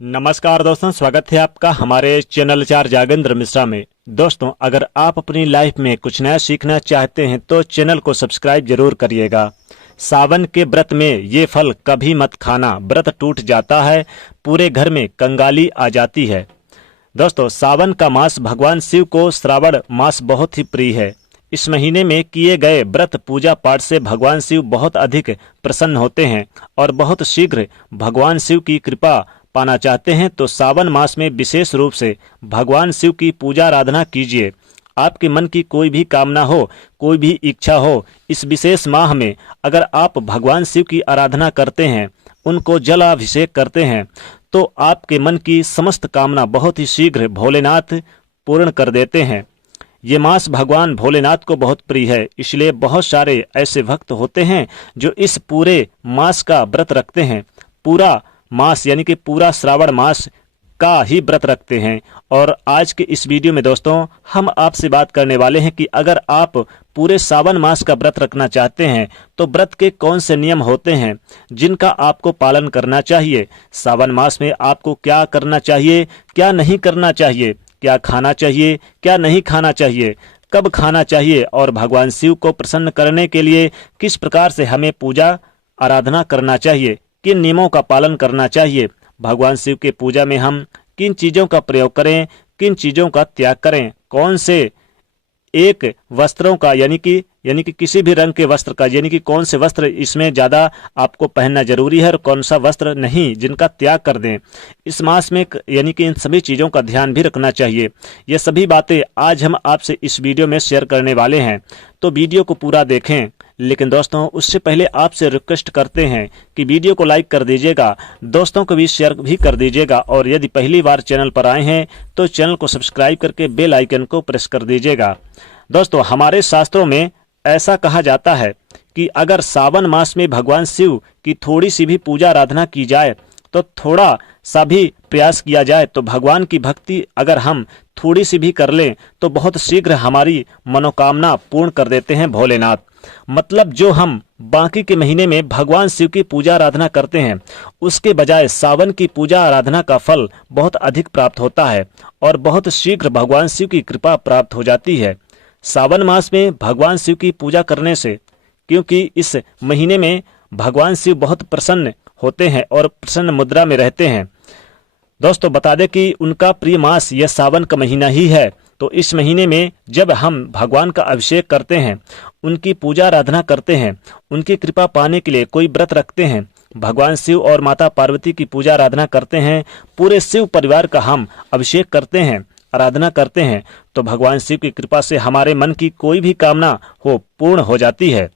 नमस्कार दोस्तों, स्वागत है आपका हमारे चैनल आचार्य जागेंद्र मिश्रा में। दोस्तों, अगर आप अपनी लाइफ में कुछ नया सीखना चाहते हैं तो चैनल को सब्सक्राइब जरूर करिएगा। सावन के व्रत में ये फल कभी मत खाना, व्रत टूट जाता है, पूरे घर में कंगाली आ जाती है। दोस्तों, सावन का मास भगवान शिव को श्रावण मास बहुत ही प्रिय है। इस महीने में किए गए व्रत पूजा पाठ से भगवान शिव बहुत अधिक प्रसन्न होते हैं और बहुत शीघ्र भगवान शिव की कृपा पाना चाहते हैं तो सावन मास में विशेष रूप से भगवान शिव की पूजा आराधना कीजिए। आपके मन की कोई भी कामना हो, कोई भी इच्छा हो, इस विशेष माह में अगर आप भगवान शिव की आराधना करते हैं, उनको जल अभिषेक करते हैं, तो आपके मन की समस्त कामना बहुत ही शीघ्र भोलेनाथ पूर्ण कर देते हैं। ये मास भगवान भोलेनाथ को बहुत प्रिय है, इसलिए बहुत सारे ऐसे भक्त होते हैं जो इस पूरे मास का व्रत रखते हैं। पूरा मास यानी कि पूरा श्रावण मास का ही व्रत रखते हैं। और आज के इस वीडियो में दोस्तों हम आपसे बात करने वाले हैं कि अगर आप पूरे सावन मास का व्रत रखना चाहते हैं तो व्रत के कौन से नियम होते हैं जिनका आपको पालन करना चाहिए। सावन मास में आपको क्या करना चाहिए, क्या नहीं करना चाहिए, क्या खाना चाहिए, क्या नहीं खाना चाहिए, कब खाना चाहिए और भगवान शिव को प्रसन्न करने के लिए किस प्रकार से हमें पूजा आराधना करना चाहिए, किन नियमों का पालन करना चाहिए, भगवान शिव के पूजा में हम किन चीज़ों का प्रयोग करें, किन चीज़ों का त्याग करें, कौन से एक वस्त्रों का यानी कि किसी भी रंग के वस्त्र का यानी कि कौन से वस्त्र इसमें ज़्यादा आपको पहनना जरूरी है और कौन सा वस्त्र नहीं, जिनका त्याग कर दें। इस मास में यानी कि इन सभी चीज़ों का ध्यान भी रखना चाहिए। ये सभी बातें आज हम आपसे इस वीडियो में शेयर करने वाले हैं, तो वीडियो को पूरा देखें। लेकिन दोस्तों, उससे पहले आपसे रिक्वेस्ट करते हैं कि वीडियो को लाइक कर दीजिएगा, दोस्तों को भी शेयर भी कर दीजिएगा और यदि पहली बार चैनल पर आए हैं तो चैनल को सब्सक्राइब करके बेल आइकन को प्रेस कर दीजिएगा। दोस्तों, हमारे शास्त्रों में ऐसा कहा जाता है कि अगर सावन मास में भगवान शिव की थोड़ी सी भी पूजा आराधना की जाए, तो थोड़ा सा भी प्रयास किया जाए तो भगवान की भक्ति अगर हम थोड़ी सी भी कर लें तो बहुत शीघ्र हमारी मनोकामना पूर्ण कर देते हैं भोलेनाथ। मतलब जो हम बाकी के महीने में भगवान शिव की पूजा आराधना करते हैं, उसके बजाय सावन की पूजा आराधना का फल बहुत अधिक प्राप्त होता है और बहुत शीघ्र भगवान शिव की कृपा प्राप्त हो जाती है। सावन मास में भगवान शिव की पूजा करने से, क्योंकि इस महीने में भगवान शिव बहुत प्रसन्न होते हैं और प्रसन्न मुद्रा में रहते हैं। दोस्तों, बता दें कि उनका प्रिय मास यह सावन का महीना ही है। तो इस महीने में जब हम भगवान का अभिषेक करते हैं, उनकी पूजा आराधना करते हैं, उनकी कृपा पाने के लिए कोई व्रत रखते हैं, भगवान शिव और माता पार्वती की पूजा आराधना करते हैं, पूरे शिव परिवार का हम अभिषेक करते हैं, आराधना करते हैं, तो भगवान शिव की कृपा से हमारे मन की कोई भी कामना हो पूर्ण हो जाती है।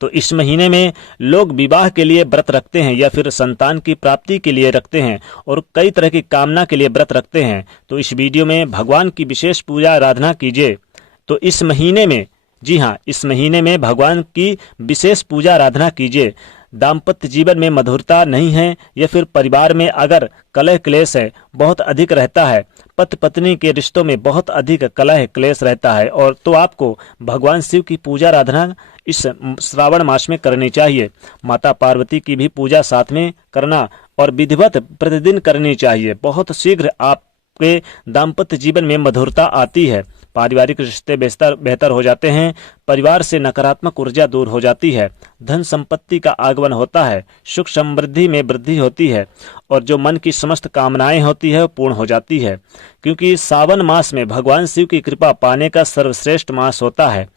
तो इस महीने में लोग विवाह के लिए व्रत रखते हैं या फिर संतान की प्राप्ति के लिए रखते हैं और कई तरह की कामना के लिए व्रत रखते हैं। तो इस वीडियो में भगवान की विशेष पूजा आराधना कीजिए। तो इस महीने में, जी हाँ, इस महीने में भगवान की विशेष पूजा आराधना कीजिए। दाम्पत्य जीवन में मधुरता नहीं है या फिर परिवार में अगर कलह क्लेश है बहुत अधिक रहता है, पति पत्नी के रिश्तों में बहुत अधिक कलह क्लेश रहता है, और तो आपको भगवान शिव की पूजा आराधना इस श्रावण मास में करनी चाहिए। माता पार्वती की भी पूजा साथ में करना और विधिवत प्रतिदिन करनी चाहिए। बहुत शीघ्र आपके दाम्पत्य जीवन में मधुरता आती है, पारिवारिक रिश्ते बेहतर हो जाते हैं, परिवार से नकारात्मक ऊर्जा दूर हो जाती है, धन संपत्ति का आगमन होता है, सुख समृद्धि में वृद्धि होती है और जो मन की समस्त कामनाएं होती है वो पूर्ण हो जाती है। क्योंकि सावन मास में भगवान शिव की कृपा पाने का सर्वश्रेष्ठ मास होता है।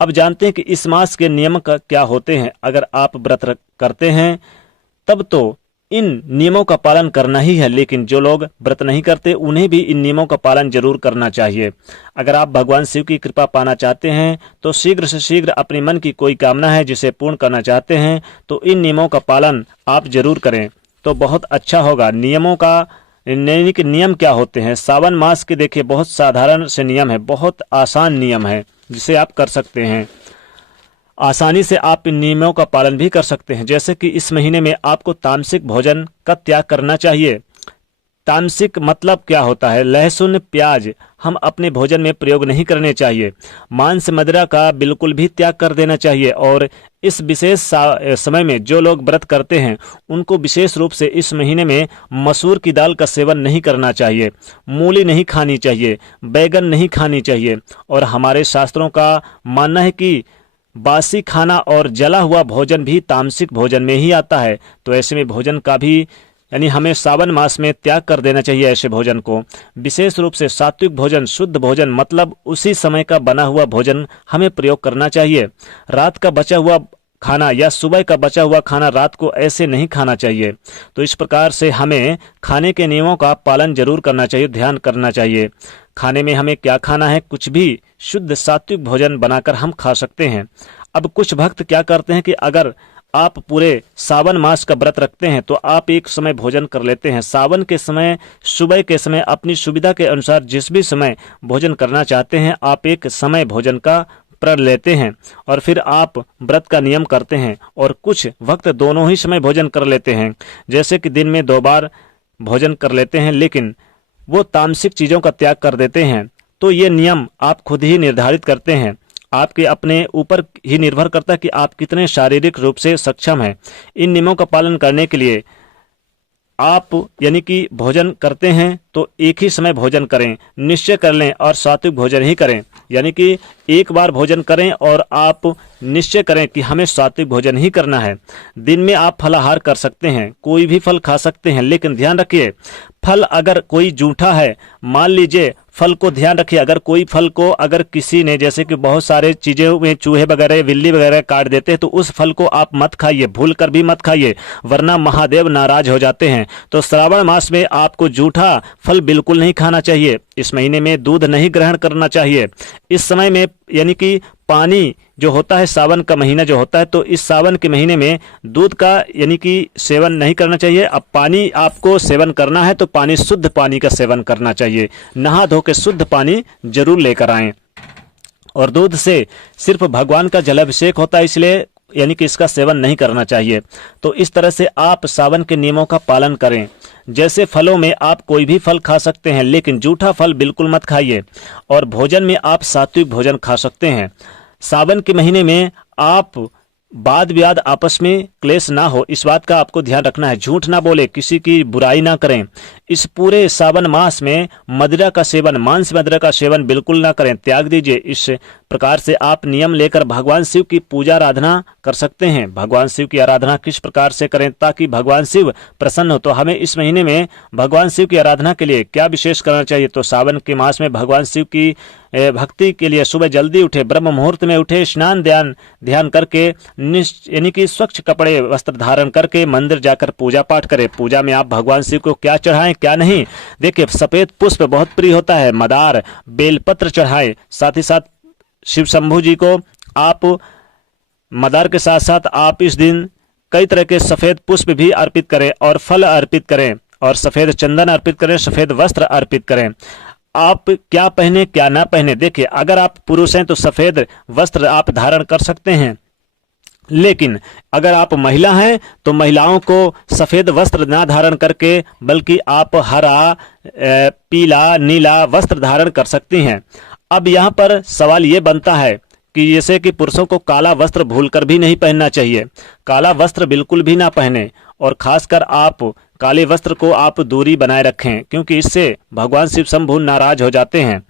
अब जानते हैं कि इस मास के नियम क्या होते हैं। अगर आप व्रत करते हैं तब तो इन नियमों का पालन करना ही है, लेकिन जो लोग व्रत नहीं करते उन्हें भी इन नियमों का पालन जरूर करना चाहिए। अगर आप भगवान शिव की कृपा पाना चाहते हैं तो शीघ्र से शीघ्र अपने मन की कोई कामना है जिसे पूर्ण करना चाहते हैं तो इन नियमों का पालन आप जरूर करें तो बहुत अच्छा होगा। नियम क्या होते हैं सावन मास के? देखिए, बहुत साधारण से नियम है, बहुत आसान नियम है जिसे आप कर सकते हैं। आसानी से आप इन नियमों का पालन भी कर सकते हैं। जैसे कि इस महीने में आपको तामसिक भोजन का त्याग करना चाहिए। तामसिक मतलब क्या होता है? लहसुन प्याज हम अपने भोजन में प्रयोग नहीं करने चाहिए। मांस मदिरा का बिल्कुल भी त्याग कर देना चाहिए। और इस विशेष समय में जो लोग व्रत करते हैं उनको विशेष रूप से इस महीने में मसूर की दाल का सेवन नहीं करना चाहिए, मूली नहीं खानी चाहिए, बैगन नहीं खानी चाहिए। और हमारे शास्त्रों का मानना है कि बासी खाना और जला हुआ भोजन भी तामसिक भोजन में ही आता है। तो ऐसे में भोजन का भी यानी हमें सावन मास में त्याग कर देना चाहिए ऐसे भोजन को। विशेष रूप से सात्विक भोजन, शुद्ध भोजन मतलब उसी समय का बना हुआ भोजन हमें प्रयोग करना चाहिए। रात का बचा हुआ खाना या सुबह का बचा हुआ खाना रात को ऐसे नहीं खाना चाहिए। तो इस प्रकार से हमें खाने के नियमों का पालन जरूर करना चाहिए, ध्यान करना चाहिए। खाने में हमें क्या खाना है, कुछ भी शुद्ध सात्विक भोजन बनाकर हम खा सकते हैं। अब कुछ भक्त क्या करते हैं कि अगर आप पूरे सावन मास का व्रत रखते हैं तो आप एक समय भोजन कर लेते हैं। सावन के समय, सुबह के समय, अपनी सुविधा के अनुसार जिस भी समय भोजन करना चाहते हैं आप एक समय भोजन का प्रण लेते हैं और फिर आप व्रत का नियम करते हैं। और कुछ भक्त दोनों ही समय भोजन कर लेते हैं, जैसे कि दिन में 2 बार भोजन कर लेते हैं, लेकिन वो तामसिक चीज़ों का त्याग कर देते हैं। तो ये नियम आप खुद ही निर्धारित करते हैं, आपके अपने ऊपर ही निर्भर करता है कि आप कितने शारीरिक रूप से सक्षम हैं। इन नियमों का पालन करने के लिए आप यानी कि भोजन करते हैं तो एक ही समय भोजन करें, निश्चय कर लें और सात्विक भोजन ही करें। यानी कि एक बार भोजन करें और आप निश्चय करें कि हमें सात्विक भोजन ही करना है। दिन में आप फलाहार कर सकते हैं, कोई भी फल खा सकते हैं, लेकिन ध्यान रखिए फल अगर कोई जूठा है, मान लीजिए फल को ध्यान रखिए, अगर कोई फल को अगर किसी ने जैसे कि बहुत सारे चीज़ों में चूहे वगैरह, बिल्ली वगैरह काट देते हैं तो उस फल को आप मत खाइए, भूल कर भी मत खाइए, वरना महादेव नाराज हो जाते हैं। तो श्रावण मास में आपको जूठा फल बिल्कुल नहीं खाना चाहिए। इस महीने में दूध नहीं ग्रहण करना चाहिए। इस समय में यानी कि पानी जो होता है, सावन का महीना जो होता है, तो इस सावन के महीने में दूध का यानी कि सेवन नहीं करना चाहिए। अब पानी आपको सेवन करना है तो पानी, शुद्ध पानी का सेवन करना चाहिए। नहा धो के शुद्ध पानी जरूर लेकर आएं। और दूध से सिर्फ भगवान का जलाभिषेक होता है, इसलिए यानी कि इसका सेवन नहीं करना चाहिए। तो इस तरह से आप सावन के नियमों का पालन करें। जैसे फलों में आप कोई भी फल खा सकते हैं, लेकिन जूठा फल बिल्कुल मत खाइए। और भोजन में आप सात्विक भोजन खा सकते हैं। सावन के महीने में आप वाद विवाद आपस में क्लेश ना हो, इस बात का आपको ध्यान रखना है। झूठ ना बोले, किसी की बुराई ना करें। इस पूरे सावन मास में मदिरा का सेवन, मांस मदिरा का सेवन बिल्कुल ना करें, त्याग दीजिए। इस प्रकार से आप नियम लेकर भगवान शिव की पूजा आराधना कर सकते हैं। भगवान शिव की आराधना किस प्रकार से करें ताकि भगवान शिव प्रसन्न हो? तो हमें इस महीने में भगवान शिव की आराधना के लिए क्या विशेष करना चाहिए? तो सावन के मास में भगवान शिव की भक्ति के लिए सुबह जल्दी उठे, ब्रह्म मुहूर्त में उठे, स्नान ध्यान करके यानी कि स्वच्छ कपड़े वस्त्र धारण करके मंदिर जाकर पूजा पाठ करें। पूजा में आप भगवान शिव को क्या चढ़ाएं क्या नहीं, देखिए सफेद पुष्प बहुत प्रिय होता है, मदार, बेलपत्र चढ़ाएं। साथ ही साथ शिव शंभू जी को आप मदार के साथ साथ आप इस दिन कई तरह के सफेद पुष्प भी अर्पित करें और फल अर्पित करें और सफेद चंदन अर्पित करें, सफेद वस्त्र अर्पित करें। आप क्या पहने क्या ना पहने, देखिए अगर आप पुरुष हैं तो सफेद वस्त्र आप धारण कर सकते हैं, लेकिन अगर आप महिला हैं तो महिलाओं को सफेद वस्त्र ना धारण करके बल्कि आप हरा, पीला, नीला वस्त्र धारण कर सकती हैं। अब यहाँ पर सवाल ये बनता है कि जैसे कि पुरुषों को काला वस्त्र भूलकर भी नहीं पहनना चाहिए, काला वस्त्र बिल्कुल भी ना पहने और खासकर आप काले वस्त्र को आप दूरी बनाए रखें, क्योंकि इससे भगवान शिव शंभू नाराज हो जाते हैं।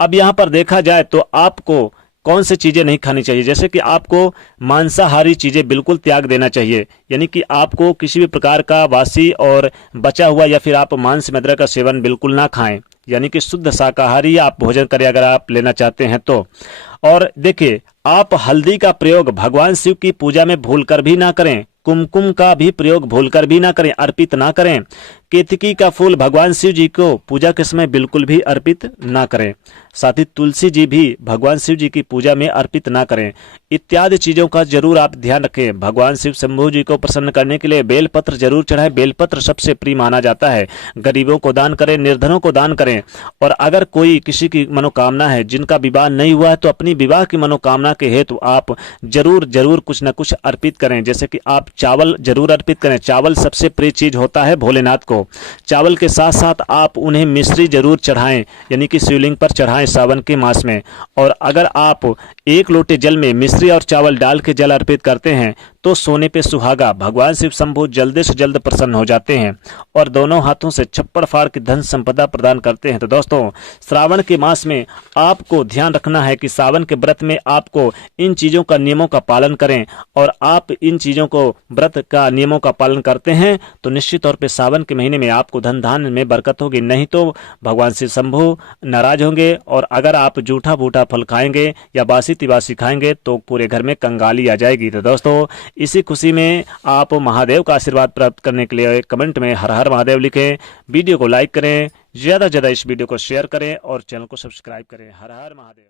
अब यहाँ पर देखा जाए तो आपको कौन सी चीज़ें नहीं खानी चाहिए, जैसे कि आपको मांसाहारी चीज़ें बिल्कुल त्याग देना चाहिए, यानी कि आपको किसी भी प्रकार का वासी और बचा हुआ या फिर आप मांस मदिरा का सेवन बिल्कुल ना खाएं, यानी कि शुद्ध शाकाहारी आप भोजन करें अगर आप लेना चाहते हैं तो। और देखिए आप हल्दी का प्रयोग भगवान शिव की पूजा में भूलकर भी ना करें, कुमकुम का भी प्रयोग भूलकर भी ना करें, अर्पित ना करें। केतकी का फूल भगवान शिव जी को पूजा के समय बिल्कुल भी अर्पित ना करें। साथ ही तुलसी जी भी भगवान शिव जी की पूजा में अर्पित ना करें। इत्यादि चीजों का जरूर आप ध्यान रखें। भगवान शिव शंभू जी को प्रसन्न करने के लिए बेलपत्र जरूर चढ़ाएं। बेलपत्र सबसे प्रिय माना जाता है। गरीबों को दान करें, निर्धनों को दान करें। और अगर कोई किसी की मनोकामना है, जिनका विवाह नहीं हुआ है, तो अपनी विवाह की मनोकामना के हेतु आप जरूर कुछ न कुछ अर्पित करें। जैसे कि आप चावल जरूर अर्पित करें। चावल सबसे प्रिय चीज होता है भोलेनाथ को। दोस्तों चावल के साथ साथ आप उन्हें मिश्री जरूर चढ़ाएं, यानी कि शिवलिंग पर चढ़ाएं सावन के मास में। और अगर आप 1 लोटे जल में मिश्री और चावल डाल के जल अर्पित करते हैं तो सोने पे सुहागा भगवान शिव शंभू जल्द से जल्द प्रसन्न हो जाते हैं और दोनों हाथों से छप्पड़ फाड़ की धन संपदा प्रदान करते हैं। तो दोस्तों श्रावण के मास में आपको ध्यान रखना है कि सावन के व्रत में आपको इन चीज़ों का नियमों का पालन करें, और आप इन चीज़ों को व्रत का नियमों का पालन करते हैं तो निश्चित तौर पे सावन के महीने में आपको धन धान्य में बरकत होगी, नहीं तो भगवान शिव शंभू नाराज होंगे। और अगर आप जूठा बूठा फल खाएंगे या बासी तिबासी खाएंगे तो पूरे घर में कंगाली आ जाएगी। तो दोस्तों इसी खुशी में आप महादेव का आशीर्वाद प्राप्त करने के लिए कमेंट में हर हर महादेव लिखें, वीडियो को लाइक करें, ज़्यादा से ज़्यादा इस वीडियो को शेयर करें और चैनल को सब्सक्राइब करें। हर हर महादेव।